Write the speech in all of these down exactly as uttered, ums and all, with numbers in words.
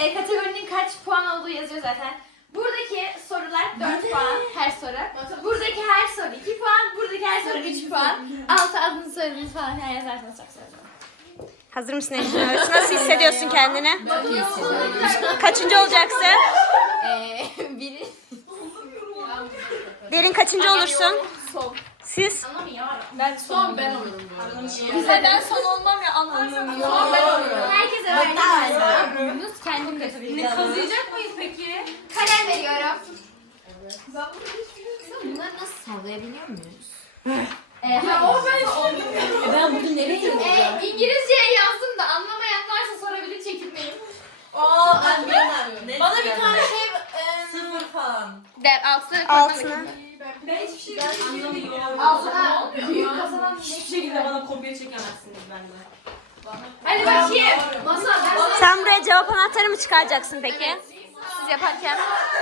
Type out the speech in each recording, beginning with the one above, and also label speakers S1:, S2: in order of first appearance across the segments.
S1: e, kategorinin kaç puan olduğu yazıyor zaten. Buradaki sorular dört puan her soru. Buradaki her soru iki puan. Buradaki her soru üç puan. Altı adını soyadını falan yazarsanız çok sevinirim.
S2: Hazır mısın Ejder? Nasıl hissediyorsun kendini?
S1: Çok iyi hissediyorum.
S2: Kaçıncı olacaksın?
S1: Eee biri.
S2: Derin kaçıncı olursun?
S1: Son.
S2: Siz?
S1: Ben son ben olurum.
S3: Bize ben son olmam ya anlamıyorum.
S1: Son ben olurum. Herkese verdim.
S3: Yunus kendim de tabii.
S1: Kazıyacak mıyız peki? Kalem veriyorum. Bunları nasıl sallayabiliyor muyuz? Ee, ya o ben
S3: Ben bugün nereye gidiyorum?
S1: Ee, İngilizceye yazdım da anlamayan varsa sorabilir, çekinmeyin.
S4: Aa, annem.
S3: Bana bir tane şey
S4: Sıfır falan.
S1: De altına
S2: Altına.
S4: Ben hiçbir şey anlamıyorum.
S1: Altına büyük kazanan
S4: Hiçbir şekilde bana kopya çekemezsiniz benden.
S1: Hadi başlayayım. Masa ben sana...
S2: Sen buraya cevap anahtarı mı çıkaracaksın peki? Siz yaparken.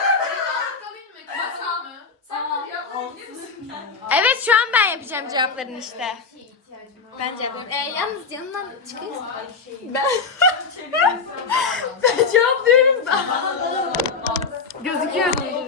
S1: Evet şu an ben yapacağım cevaplarını işte. Ben cevaplarım. Ee, yalnız yanından çıkayım. Ben... ben cevaplıyorum da. Gözüküyor.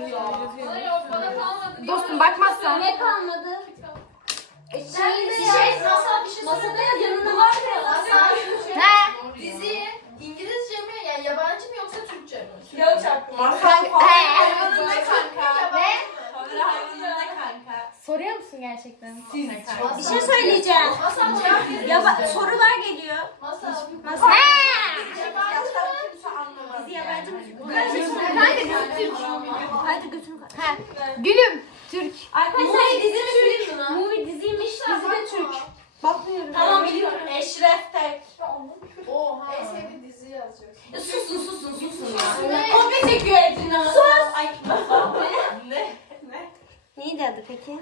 S1: Dostum bakmazsan.
S3: ne kalmadı?
S1: Şeyde
S3: Şey, masa bir şey masada ya yanında var ya.
S1: He.
S4: Dizi İngilizce mi yani yabancı mı yoksa Türkçe mi?
S3: Ya çaktım.
S1: He.
S4: Hayvanın ne kanka?
S1: Ne?
S4: Favori hayvanın ne kanka?
S1: Soruyor musun gerçekten?
S2: Bir şey söyleyeceğim.
S4: Masal cevap verir
S2: Ya
S4: misin?
S2: bak, sorular geliyor.
S4: Masal.
S2: Masal.
S4: Yabancı mı kimse anlamaz.
S2: Dizi yabancı mı?
S1: Kanka biz Türk.
S2: Hadi götünü kaç.
S1: He. Gülüm. Türk.
S2: Arkadaşlar dizi mi
S4: Türk mü?
S2: Movie diziymiş. Dizi de Türk. Bakmıyorum.
S4: Tamam biliyorum. Eşref Tek.
S1: Oha.
S4: En sevdiğin dizi yazacak.
S3: Susun susun susun
S4: Ne?
S3: Kopya çekiyor Ecrin ama.
S4: Sus. Ay. Ne? Ne?
S2: Neydi adı peki?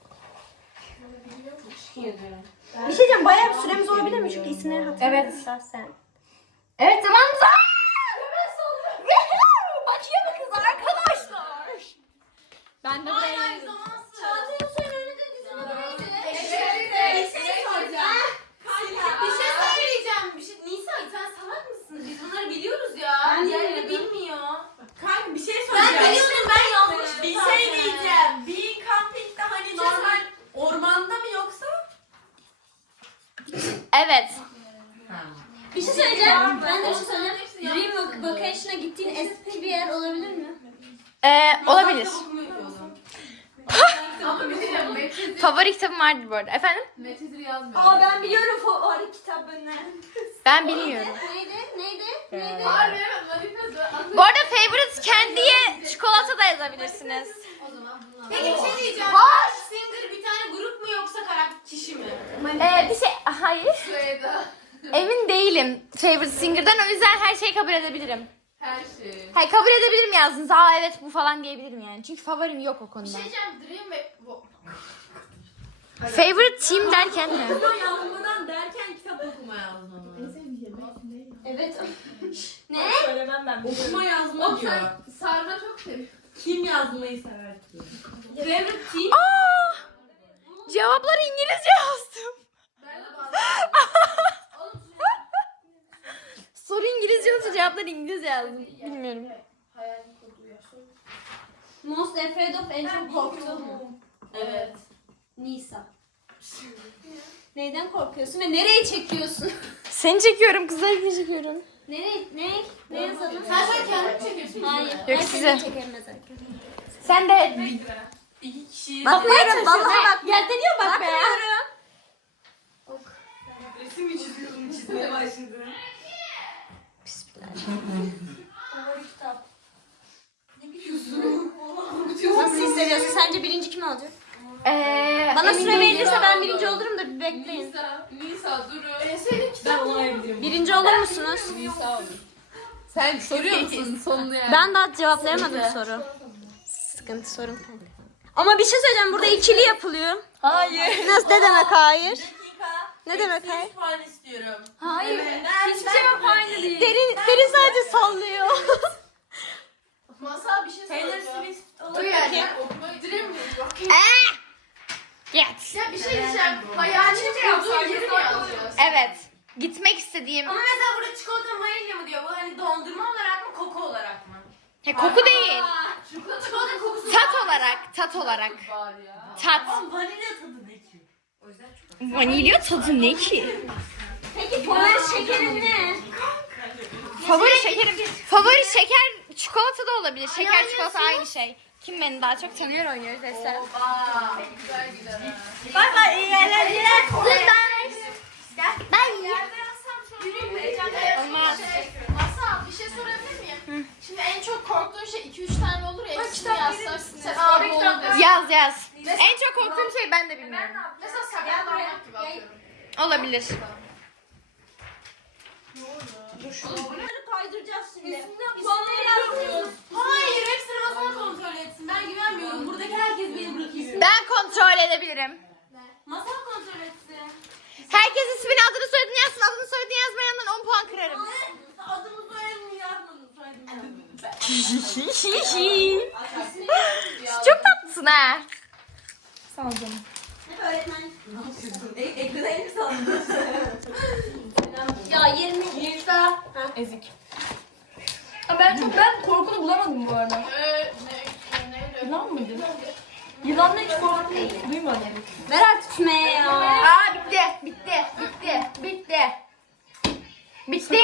S3: Ne?
S2: Bir şey diyeceğim, bayağı bir süremiz olabilir mi? Çünkü isimleri hatırlamıyorum
S1: Evet.
S2: şahsen.
S1: Evet tamam mı? Bakıyor mu kız arkadaşlar? Ben de buraya
S4: Çağatay Ulusoy'un önünde dizinin adı neydi?
S1: Eşref
S4: Bir şey soracağım. Bir şey söyleyeceğim. Bir şey... Nisa sen salak mısın? Biz bunları biliyoruz ya. Diğerleri bilmiyor. Kanka bir şey soracağım. Ben biliyorum ben yanlış. Bir şey diyeceğim. Bee Camping'de hani normal ormanda mı yoksa?
S1: Evet.
S3: Bir şey söyleyeceğim. Ben de bir şey söyleyeceğim. Dream Vacation'a gittiğin eski bir yer olabilir mi?
S1: Ee, olabilir.
S4: Ama bir şey diyeceğim. Metin
S1: Favori kitabım vardır bu arada. Efendim?
S4: Metin yazmıyor.
S3: Aa ben biliyorum favori kitabını.
S1: Ben biliyorum.
S3: Neydi? Neydi? Neydi?
S4: Harbi evet manifesto.
S1: Bu arada favorite kendiye çikolata da yazabilirsiniz.
S4: O zaman bunlar. Peki bir şey diyeceğim.
S1: Hoş.
S4: Singer bir tane grup mu yoksa karakter kişi mi?
S1: Ee, bir şey... Hayır.
S4: Süheyda.
S1: Emin değilim favorite singer'dan. O yüzden her şeyi kabul edebilirim.
S4: Her şey.
S1: Hayır kabul edebilirim yazdınız. Aa evet bu falan diyebilirim yani. Çünkü favorim yok o
S4: Bir
S1: konuda.
S4: şey diyeceğim. Dream ve... Bu-
S1: Favorite team derken ne?
S4: Okuma yazmadan derken kitap okuma yazma.
S3: Evet.
S4: Ne? Söylemem ben. Okuma yazma diyor.
S1: Sarma çok seviyorum.
S4: Kim yazmayı sever ki? Favorite team.
S1: Aa! Cevapları İngilizce yazdım.
S4: Ben de
S1: Soru İngilizce olunca cevapları İngilizce yazdım. Bilmiyorum.
S4: hayal kurdu ya.
S3: Most afraid of en çok korktuğum.
S4: Evet.
S3: Nisa. Neyden korkuyorsun ve nereye çekiyorsun?
S1: Seni çekiyorum kızlar gibi çekiyorum.
S3: Nereye? Ne? Ne yazalım?
S4: Sen sen kendini çekiyorsun.
S3: Hayır.
S1: Yok,
S3: ben
S1: size.
S3: seni çekerim mesela.
S1: Sen de
S4: İki kişi.
S2: Bakmıyorum, vallahi bak.
S1: Yerleniyor bak be.
S4: Resim mi çiziyorsun? Çizmeye başladın.
S3: Favori kitap.
S2: Nasıl hissediyorsun? Sence birinci kim olacak?
S1: Ee,
S2: Bana
S1: emin
S2: süre
S1: değilim.
S2: verilirse ben birinci olurum da bir bekleyin.
S4: Nisa. Nisa Duru. En sevdiğin kitap. Ben olabilirim.
S2: Birinci olur musunuz?
S4: Nisa olur.
S1: Sen soruyor musun sonunu yani?
S2: Ben daha cevaplayamadım soru. Sıkıntı sorun. Ama bir şey söyleyeceğim, burada ikili yapılıyor.
S1: Hayır.
S2: Nasıl, ne demek hayır?
S4: Dakika.
S2: Ne demek
S4: Eksi
S2: hayır?
S4: yüz puan istiyorum.
S1: Hayır.
S4: Ben,
S1: Hiçbir şey yok aynı değil.
S2: Derin, derin sadece sallıyor.
S4: Masal bir şey
S3: Taylor
S4: soracağım.
S3: Swift
S4: Dur
S3: olabilir.
S4: yani. Okumayı Dream mi?
S1: Geç.
S4: Ya bir şey diyeceğim. Hayalini kurduğun yeri mi yazacağız?
S1: Evet. Gitmek istediğim.
S4: Ama mesela burada çikolata vanilya mı diyor? Bu hani dondurma olarak mı
S1: He, koku değil.
S4: Çikolata kokusu.
S1: Tat olarak, tat olarak. Tat.
S4: Vanilya tadı ne ki?
S1: Vanilya tadı ne ki?
S3: Peki favori şekerin ne?
S1: Favori şekerim, favori şeker çikolata da olabilir. Şeker çikolata aynı şey. Kim beni daha çok tanıyor oynuyoruz Esra.
S3: Bay bay iyi eğlenceler.
S1: Olmaz.
S5: Masal bir şey sorabilir miyim? Şimdi en çok korktuğun şey iki üç tane olur ya. Hepsini yazsak. Sen abi onu
S1: Yaz yaz. En çok korktuğum şey ben de bilmiyorum.
S5: mesela saklanmak gibi atıyorum.
S1: Olabilir.
S3: Bunları kaydıracağız şimdi.
S4: Hayır hepsini masal kontrol etsin. Ben güvenmiyorum. Buradaki herkes beni bırakıyor.
S1: Ben kontrol edebilirim.
S4: Masal kontrol etsin.
S1: Herkes ismini, adını, soyadını yazsın. Adını, soyadını yazmayandan on puan kırarım.
S4: Adımı soyadımı yazmadım. Soyadımı
S1: Çok tatlısın ha.
S3: Öğretmen.
S4: Ekrana elini salladın.
S3: Ya yerini Yirta.
S2: Ezik. Ben ben korkunu bulamadım bu arada.
S5: Ee, ne, ne,
S2: Yılan mıydı? Yılanla hiç korku duymadım.
S3: Ver artık şuraya ya.
S1: Aa bitti, bitti, bitti, bitti. Bitti.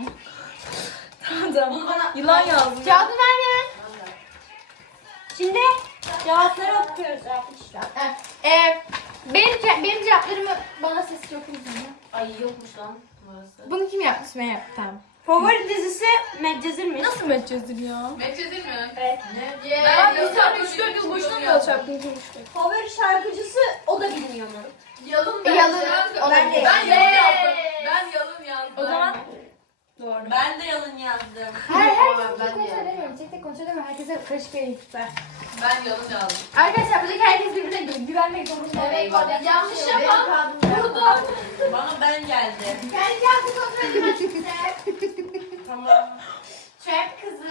S2: Tamam. Yılan yazdım.
S1: Kağıdı ver ya.
S3: Şimdi cevapları okuyoruz arkadaşlar.
S1: Ee, benim, ce- benim cevaplarımı bana sessiz okur musun ya?
S4: Ay yokmuş lan numarası.
S1: Bunu kim yapmış? Ben yaptım. Tamam.
S3: Favori dizisi Medcezir mi?
S2: Nasıl Medcezir ya?
S5: Medcezir mi?
S3: Evet.
S5: Ne?
S2: Ben bir tane üç dört yıl boşuna mı yalacaktım?
S3: Favori şarkıcısı o da bilmiyor mu?
S5: Yalın
S1: Yalın.
S5: bence.
S1: Ben de.
S5: Ben yalın yazdım. Ben yalın yazdım.
S2: O zaman doğru.
S4: Ben de yalın yazdım.
S1: Hayır, herkes
S5: Ben
S1: kontrol
S5: de.
S1: edemiyorum. Tek tek kontrol edemiyorum. Herkese karışık vereyim.
S5: Ben yalın yazdım.
S1: Arkadaşlar buradaki herkes birbirine gü- güvenmek zorunda.
S5: Evet, yanlış yapan burada.
S4: Bana ben geldi.
S1: Kendi cevabını kontrol edemezsin.
S4: Tamam.
S1: Çöp kızım.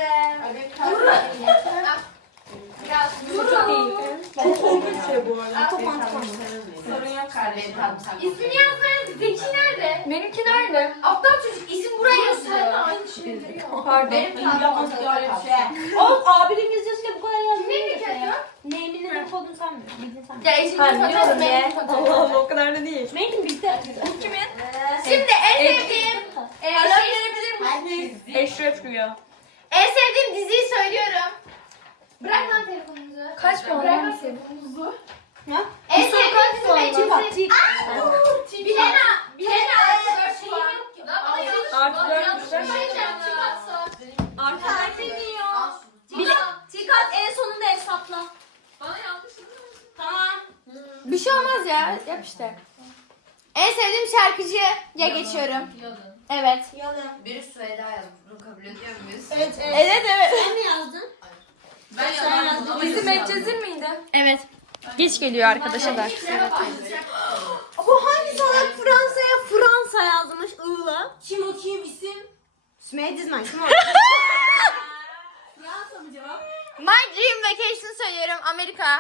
S5: Biraz
S2: Çok iyi. Çok korkunç şey bu arada.
S3: Çok mantıklı.
S4: Sorun yok kardeşim.
S5: Tamam sen.
S1: İsmini yazmayan Zeki nerede?
S2: Benimki nerede?
S1: Aptal çocuk isim buraya yazıyor.
S5: Aynı şeyi veriyor.
S2: Pardon.
S4: Benim yapmadık öyle bir şey.
S3: Oğlum abinin İngilizcesiyle bu kadar yazmıyor.
S1: Kimin
S3: musun
S1: bir
S3: ya?
S1: kötü?
S3: Name'inin ne kodunu sen mi? Bildin sen mi?
S1: Ya eşim
S2: Ha,
S1: kontrol
S2: biliyorum
S1: etmeyin,
S3: ya.
S1: kontrol
S2: Allah
S1: edin.
S2: Allah o kadar da değil.
S3: Name'in bildi.
S2: Kimin?
S1: Şimdi en sevdiğim e, şey,
S2: Eşref Rüya.
S1: en sevdiğim diziyi söylüyorum. Bırak lan telefonunuzu.
S2: Kaç puan
S1: Bırak
S2: var?
S1: lan telefonunuzu.
S3: Ne?
S1: En
S2: Bir soru
S1: sevdiğim
S2: kaç
S1: dizi
S2: puan
S1: benim
S2: var?
S1: için. Bilena. Bilena artı dört puan.
S5: Bana yanlış.
S2: Artı
S5: bana
S2: dört,
S5: yanlış
S2: dört.
S5: söyleyeceğim. Çıkarsa.
S3: Arkadaş bilmiyor.
S5: Bile.
S3: Tikat en sonunda hesapla.
S5: Bana yanlış.
S3: Tamam.
S1: Bir şey olmaz ya. Yap işte. En sevdiğim şarkıcıya geçiyorum.
S5: Yalın.
S1: Evet.
S3: Yalan.
S5: Biri Süheyda yazmış. Bunu kabul ediyor muyuz?
S3: Evet evet.
S1: Evet evet.
S3: Sen mi yazdın?
S5: Ben
S3: Sen
S5: yalan
S3: yazdın.
S5: yazdım.
S2: Dizi Medcezir miydi?
S1: Evet. Geç geliyor arkadaşlar.
S3: Bu hangi salak Fransa'ya Fransa yazmış ığla?
S4: Kim o kim isim?
S3: Sümeyye Dizmen kim o?
S4: Fransa mı cevap?
S1: My dream vacation söylüyorum Amerika.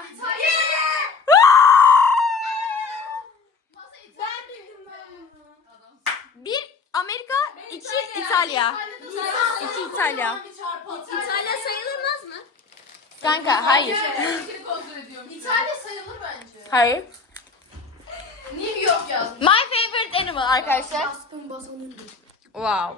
S5: Ben bildim ben bunu.
S1: Bir Amerika, iki İtalya. İki İtalya.
S3: İtalya sayılmaz mı?
S1: Kanka hayır.
S5: kontrol ediyorum. İtalya sayılır bence.
S1: Hayır.
S5: New York yazdım.
S1: My favorite animal arkadaşlar. Wow.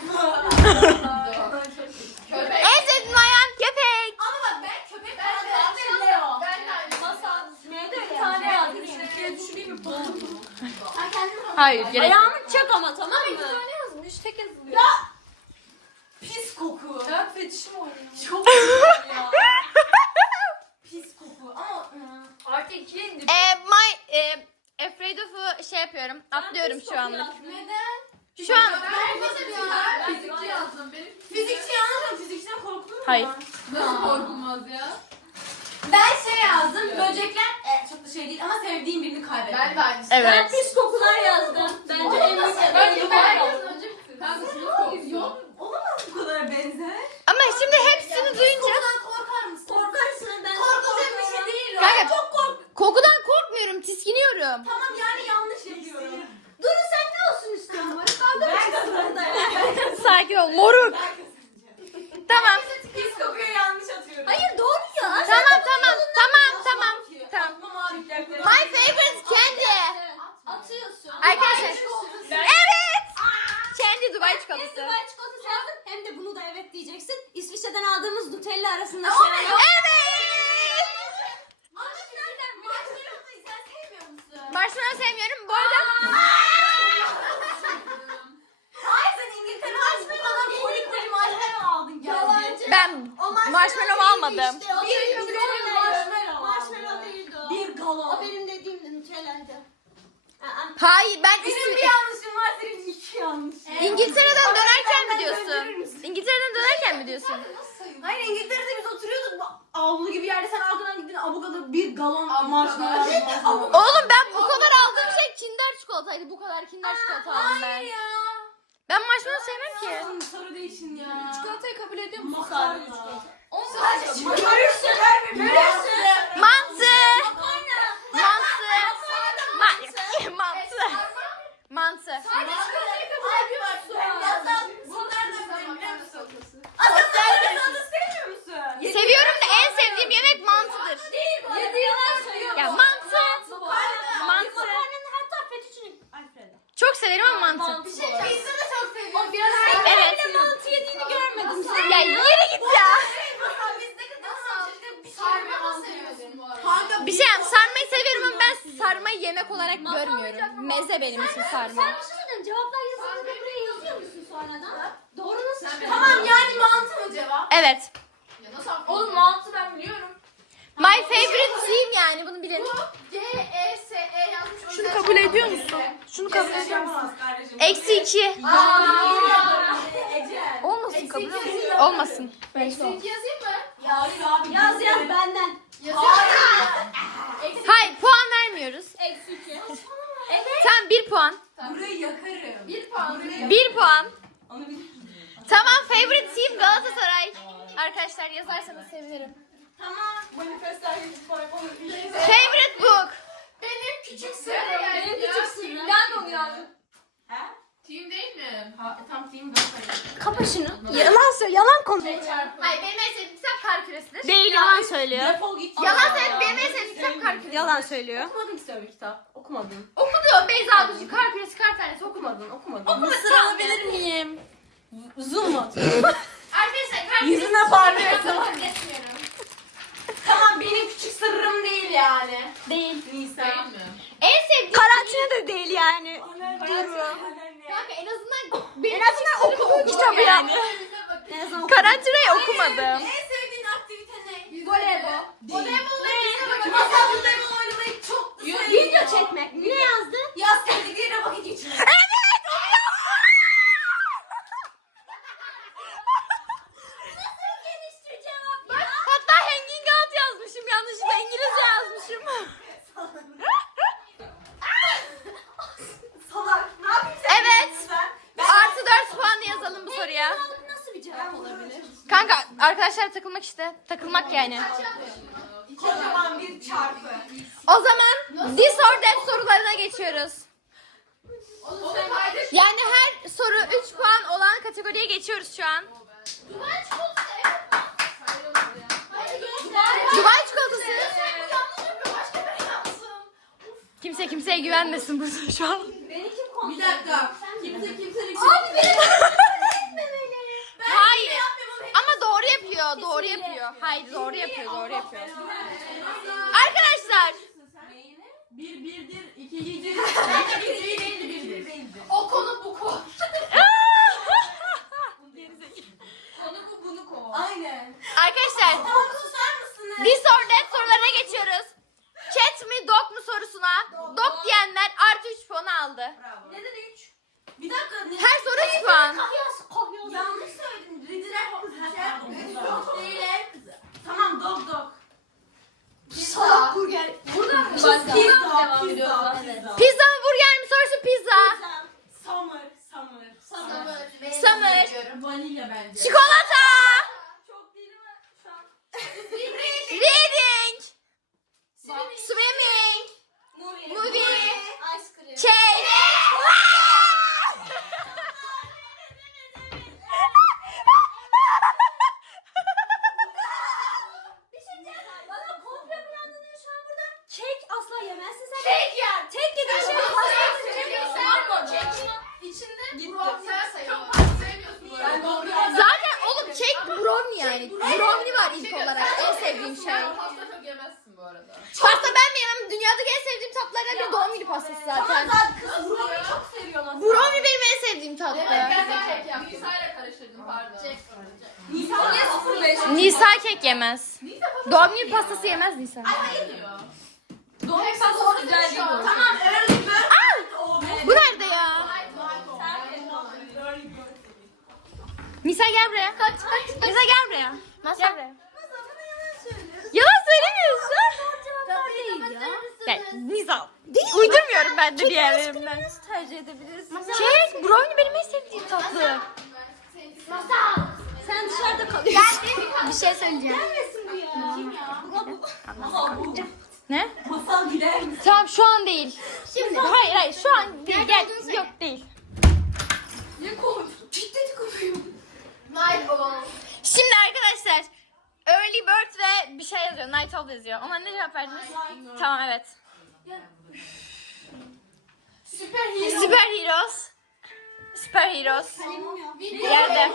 S5: Köpek.
S1: En sevdiğim hayvan köpek.
S4: Ama bak ben köpek
S5: Ben
S4: falan
S5: de
S4: yazdım.
S5: ben de Ben de aynı.
S3: Masal. Sümeyye de öyle
S2: Bir tane
S3: yazmış.
S2: yazdım. İkiye düşüreyim mi puanı?
S1: Hayır gerek yok.
S3: Ayağımı çak ama tamam mı?
S2: yazmış. Tek yazılıyor.
S4: Pis koku.
S2: Ya fetişim oynuyor.
S4: Çok güzel ya. Pis koku ama ıı.
S2: Artı ikiye indim.
S1: Ee, my e, afraid of'u şey yapıyorum. Atlıyorum şu anlık.
S5: Neden?
S1: Şu an.
S5: Ben ben fizikçi yazdım. Benim
S4: Fizikçi yanlış. Fizikçiden korkulur mu?
S1: Hayır.
S5: nasıl korkulmaz ya?
S4: Ben şey yazdım. Böcekler e, çok da şey değil ama sevdiğim birini kaybettim.
S5: Ben de aynısı.
S3: Ben
S1: Evet.
S3: pis kokular yazdım. Bence en büyük
S5: Bence
S3: adayı
S5: herkesin önce kanka sınıf kokusu.
S4: Yok. Olamaz bu kadar benzer.
S1: Ama şimdi hepsini duyunca
S4: Kokudan korkar mısın?
S3: Korkarsın ben.
S4: Korkulacak bir şey değil o.
S1: Kanka-
S4: Çok kork.
S1: kokudan korkmuyorum, tiskiniyorum.
S4: Tamam yani yanlış yapıyorum.
S3: Duru sen ne olsun istiyorsun? Barış kavga mı
S4: Ben
S3: çıksın?
S4: kazandım.
S1: Sakin ol moruk.
S4: Ben kazanacağım.
S1: Tamam.
S4: Pis kokuyu
S3: söyleyeceksin. İsviçre'den aldığımız Nutella arasında şeyler yok.
S2: Marshmallow sevmiyorum. Bu arada
S4: Ay sen İngiltere bu kadar kolik kolik marshmallow aldın geldin.
S2: ben marshmallow almadım.
S4: Bir Nutella marshmallow
S3: Marshmallow değildi o.
S4: Bir galon.
S3: O benim dediğim de Nutella'ydı. Aa.
S2: Hayır ben
S4: Benim
S2: İsvi-
S4: bir yanlışım var, senin iki yanlış.
S2: İngiltere'den dönerken mi
S4: Benden
S2: diyorsun?
S4: gönderir misin?
S2: İngiltere'den dönerken mi diyorsun?
S4: Hayır, İngiltere'de biz oturuyorduk. bu Avlu gibi yerde sen arkadan gittin avukada bir galon
S5: Avukada.
S4: marshmallow aldın.
S2: Oğlum ben bu kadar aldığım şey Kinder çikolataydı. Bu kadar Kinder çikolata aldım ben.
S4: ya.
S2: Ben marshmallow sevmem ki.
S4: Oğlum soru değişin ya.
S5: Çikolatayı kabul ediyor musun?
S4: Makarna.
S5: Sadece çikolata.
S4: Görürsün ver mi? Görürsün.
S2: Mantı. Mantı. Ma- Mantı. Mantı.
S5: Sadece çikolatayı kabul ediyor musun?
S4: Yazdan bunlar da benim biliyor musun?
S5: Salatası.
S4: Aslında sen de sevmiyor musun?
S2: Seviyorum da en sevdiğim yemek mantıdır.
S4: Değil bu. Yedi yalan söylüyor.
S2: Ya mantı.
S4: Makarna.
S2: Mantı.
S3: Makarnanın hatta fettuccine Alfredo.
S2: Çok severim ama mantı.
S5: Bir şey pizza da çok seviyorum.
S3: Biraz
S2: Evet.
S3: bile mantı yediğini görmedim. Sen
S2: Ya yere git ya.
S4: Biz ne kadar bir
S5: Sarma da seviyorsun bu arada.
S4: Kanka
S2: Bir şey yap, sarmayı seviyorum ama ben sarmayı yemek olarak görmüyorum. Meze benim için sarma.
S3: Sen bir şey söyleyeyim. Cevaplar yazıldığında buraya yazıyor musun sonradan? Doğru nasıl çıkıyor?
S4: Tamam yani mantı mı cevap?
S2: Evet.
S5: Ya nasıl affedeyim?
S4: Oğlum mantı ben biliyorum.
S2: My favorite team yani bunu bilin.
S5: G E S E yazmış.
S2: Şunu kabul ediyor musun? Şunu kabul ediyor musun? Eksi iki.
S4: Ece.
S2: Olmasın kabul ediyor. Olmasın.
S5: Eksi iki yazayım mı?
S3: Yaz yaz benden.
S5: Yazayım.
S2: Hayır puan vermiyoruz.
S3: Eksi iki.
S2: Tamam bir puan.
S4: Burayı yakarım.
S5: Bir puan.
S2: Bir puan.
S4: Onu bir...
S2: Tamam favorite team Galatasaray. Arkadaşlar yazarsanız sevinirim.
S4: Tamam. Manifestler gibi para olur.
S2: Favorite book.
S5: Benim küçük sırrım.
S3: Benim küçük sırrım.
S4: Ben de onu yazdım. He?
S5: Team değil mi?
S4: Ha, tam team Galatasaray.
S2: Kapa şunu. Yalan söyle. Yalan konuş.
S5: Hayır benim en sevdiğim kitap kar küresidir.
S2: Değil yalan söylüyor.
S4: Defol git.
S5: Yalan söyledi benim en sevdiğim kitap kar küresi.
S2: Yalan söylüyor.
S4: Okumadın ki sen bir kitap. Okumadın.
S5: Okudu Beyza Gülcü kar küresi kar tanesi okumadım.
S4: Okumadın. Okumadın.
S2: Mısır alabilir miyim?
S4: Zoom mu?
S5: Arkadaşlar kar küresi.
S4: Yüzüne parlıyor,
S5: Ben
S4: tamam.
S5: kabul etmiyorum.
S4: Tamam benim küçük sırrım değil yani.
S2: Değil.
S4: Nisa.
S5: Değil mi?
S2: En sevdiğim karantina da değil yani.
S5: Kanka en azından
S2: En azından okuduğum kitabı yani. Karantinayı okumadım.
S4: En sevdiğin aktivite ne?
S5: Voleybol. Voleybolda bize vakit
S4: Masa voleybol oynamayı çok da seviyorum.
S3: Video çekmek. Ne yazdı?
S4: Yaz sevdiklerine vakit geçirmek.
S2: Hatta hanging out yazmışım. Yanlışlıkla İngilizce yazmışım.
S4: Salak. Ne yapayım sen?
S2: Evet.
S4: Ben
S2: Artı dört puan yazalım bu soruya.
S3: Nasıl bir cevap olabilir?
S2: Kanka arkadaşlar takılmak işte. Takılmak yani.
S4: kocaman bir çarpı.
S2: O zaman this or that sorularına geçiyoruz.
S5: Onu sen paylaş.
S2: Yani her soru üç puan olan kategoriye geçiyoruz şu an.
S5: Dubai çikolatası evet lan. Sayılmaz ya. Hayır Dubai.
S2: Dubai çikolatası.
S5: Bu yanlış yapıyor. Başka biri yapsın.
S2: Kimse kimseye güvenmesin burada şu an.
S3: Beni kim kontrol
S4: Bir dakika. Kimse kimsenin
S3: Abi benim
S2: Hayır. Ama doğru yapıyor. Doğru yapıyor. Hayır doğru yapıyor. Doğru yapıyor. Arkadaşlar.
S4: Bir birdir, iki ikidir. Bir bir değildi, bir bir değildi.
S5: O konu bu konu.
S4: Onu bu bunu kov. Aynen.
S2: Arkadaşlar.
S4: Tamam susar mısınız?
S2: This or that sorularına geçiyoruz. Cat mi dog mu sorusuna dog diyenler artı üç puan aldı.
S4: Bravo. Neden üç? Bir dakika. Ne?
S2: Her soru üç puan.
S3: Kahyas, kahyas.
S4: Yanlış söyledin. Ridiler Dog değil. Tamam dog dog.
S5: Salak
S4: kurger.
S5: Buradan mı
S4: Pizza.
S5: başlayalım?
S4: Pizza.
S5: Devam ediyoruz.
S4: Pizza.
S2: Pizza mı burger mi sorusu pizza.
S4: Summer. Summer.
S5: Summer.
S2: Summer.
S4: Vanilya bence.
S2: Çikolata.
S4: Çok değil mi şu an?
S2: Reading. Swimming. Movie.
S3: Ice cream.
S2: Cake.
S3: Bana komple mi yanılıyor şu an burada? Kek asla yemezsin sen.
S5: Kek yer.
S3: Tek yediğin şey pasta.
S5: Kekin içinde brownie sayılır. Sevmiyorsun bu arada.
S4: Ben doğru yazdım.
S2: Zaten oğlum Dünyadaki en sevdiğim tatlılardan biri doğum günü pastası zaten.
S4: Brownie çok seviyor lan.
S2: Brownie benim en sevdiğim tatlı.
S5: Ben de kek yaptım. Nisa'yla karıştırdım pardon.
S4: Nisa niye sıfır beş?
S2: Nisa kek yemez. Doğum günü pastası yemez Nisa.
S4: Doğum günü pastası güzel değil bu. Tamam early bird.
S2: Bu nerede ya? Nisa gel buraya. Kaç kaç. Nisa gel buraya. Gel buraya. Yalan söylemiyorsun. Ya Nisa. Uydurmuyorum ben de diğerlerimden.
S3: Nasıl tercih edebiliriz?
S2: Kek, brownie benim en sevdiğim tatlı.
S3: Sen dışarıda kalıyorsun.
S2: Bir şey söyleyeceğim. Ne?
S4: Masal gider misin?
S2: Tamam şu an değil. Şimdi. Hayır hayır şu an değil. Gel. Yok değil.
S4: Ne koy? Ciddi koyuyor.
S2: Şimdi arkadaşlar Early Bird ve bir şey yazıyor. Night Owl yazıyor. Ona ne cevap verdiniz? Tamam evet.
S5: Süper hero.
S2: Süper Heroes. Süper Heroes. Yerde.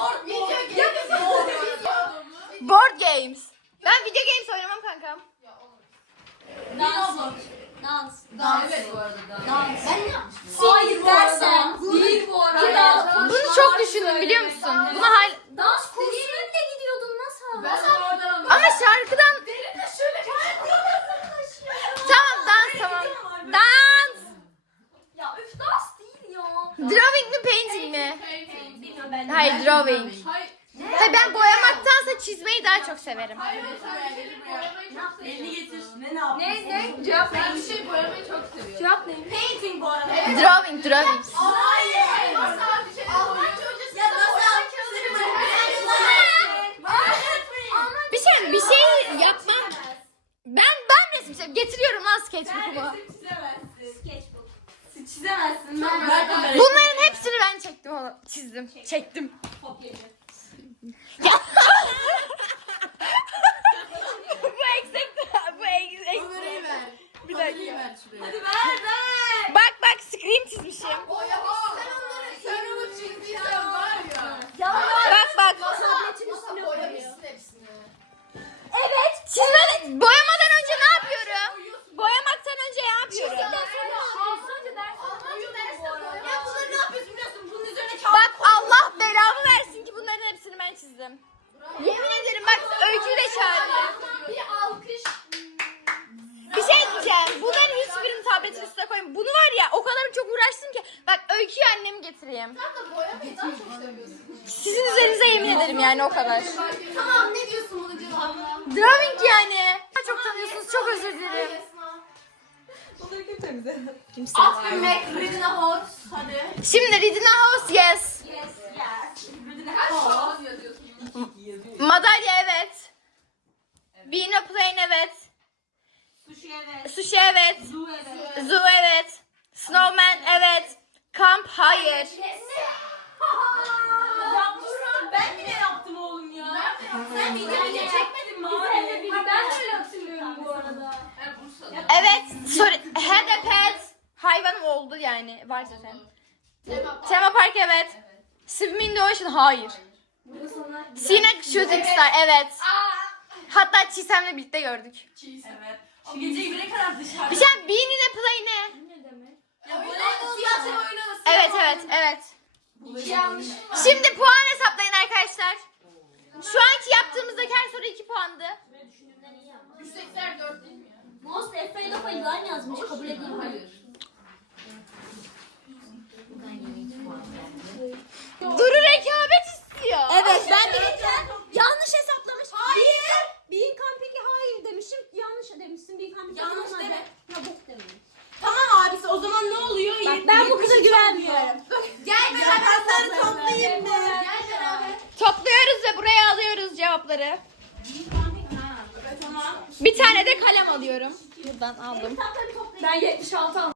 S2: Board Games. Ben video games oynamam kankam.
S3: Dans. Dans.
S5: Dans. Evet bu arada.
S3: Dans. Ben
S4: Hayır bu
S3: dersen.
S4: arada. Değil bu arada.
S2: Bunu çok düşündüm biliyor musun? Bunu hal...
S3: Dans kursuna bile gidiyordun nasıl?
S5: Ben oradan
S2: Ama şarkıdan...
S5: Benim de şöyle
S2: Tamam dans tamam. Dans.
S3: Ya üf dans değil ya.
S2: Drawing mi painting mi?
S3: Bilmiyorum ben.
S2: Hayır drawing.
S5: Hayır.
S2: Hayır ben boyamaktansa çizmeyi daha çok severim.
S5: Hayır hayır. Benim boyamayı çok seviyorum.
S4: Elini getir. Ne ne yaptın?
S5: Ne ne? Cevap ben bir şey boyamayı çok seviyorum.
S3: Cevap ne?
S4: Painting bu arada.
S2: Drawing drawing.
S4: Hayır.
S5: Masal bir şey boyuyor.
S4: Ya masal.
S2: Bir şey bir şey yapmam. Ben ben resim çizerim. Getiriyorum lan sketchbook'umu.
S3: Sketchbook.
S4: Çizemezsin. Ben ben
S2: Bunların hepsini ben çektim o çizdim. Çektim.
S3: Kopyacı.
S2: Ya. Bu eksik. Bu eksik. Bir dakika.
S4: Hadi ver ver.
S2: Bak bak screen çizmişim.
S5: O ya sen onları sen onu çizdiysen var ya.
S2: Bak bak.
S3: Tabletin
S5: Masal
S3: üstüne
S5: boyamışsın hepsini.
S2: Evet. Çizmeden boyamadan önce ne yapıyorum? Boyamaktan önce ne yapıyorum?
S5: Almanca dersi de boya.
S4: Ya bunları ne yapıyorsun biliyorsun? Bunun üzerine kağıt
S2: Bak Allah belamı versin ki bunların hepsini ben çizdim. Yemin ederim bak Öykü'yü de çağırdım.
S5: Bir alkış.
S2: Bir şey diyeceğim. Bunların hiçbirini tabletin üstüne koyayım. Bunu var ya o kadar çok uğraştım ki. Bak Öykü'yü annemi getireyim.
S5: Sen de boyamayı daha çok seviyorsun.
S2: Sizin üzerinize yemin ederim yani o kadar.
S5: Tamam ne diyorsun bunun cevabına?
S2: Drawing yani. Çok tanıyorsunuz çok özür dilerim.
S4: Bunları kim temizledi?
S5: At bir Mac Ridina Horse. Hadi.
S2: Şimdi Ridina House yes.
S3: Yes, yes.
S5: Kaç puan yazıyorsun?
S2: Madalya evet. Being a plane evet.
S3: Sushi evet.
S2: Sushi evet.
S3: Zoo evet.
S2: Zoo evet. Snowman evet. Kamp hayır.
S4: Yaptım. Ben bile yaptım oğlum ya. Sen videoyu çekmedin mi abi?
S3: Ben de öyle hatırlıyorum bu arada.
S5: Ben Bursa'da.
S2: Evet. Sorry. Had a pet. Hayvan oldu yani. Var zaten.
S5: Tema
S2: Tema Park evet. Swim in the Ocean hayır. Scenic Shooting Star evet. Hatta Çisem'le birlikte gördük.
S4: Evet. O gece bire kadar dışarıda.
S2: Bir şey Being in a Plane.
S3: Ne demek?
S4: Ya bu ne? Tiyatro oyunu.
S2: Evet evet evet.
S5: yanlış.
S2: Şimdi puan hesaplayın arkadaşlar. Şu anki yaptığımızdaki her soru iki puandı.
S5: Yüksekler dört değil mi ya?
S3: Most afraid of a yılan yazmış. Kabul edeyim mi?
S5: Hayır.
S2: Duru rekabet istiyor.
S3: Evet ben de geçen yanlış hesaplamış. Hayır. Bean Camping'e hayır demişim. Yanlış demişsin. Bean Camping'e
S4: Yanlış
S3: olmadı.
S4: deme.
S3: Ya bok demedim.
S4: Tamam abisi o zaman ne oluyor?
S3: Bak ben bu kıza güvenmiyorum.
S4: Gel beraber toplayayım mı?
S5: Gel beraber.
S2: Topluyoruz ve buraya alıyoruz cevapları.
S4: Tamam.
S2: Bir tane de kalem alıyorum. Buradan aldım.
S3: Ben yetmiş altı aldım.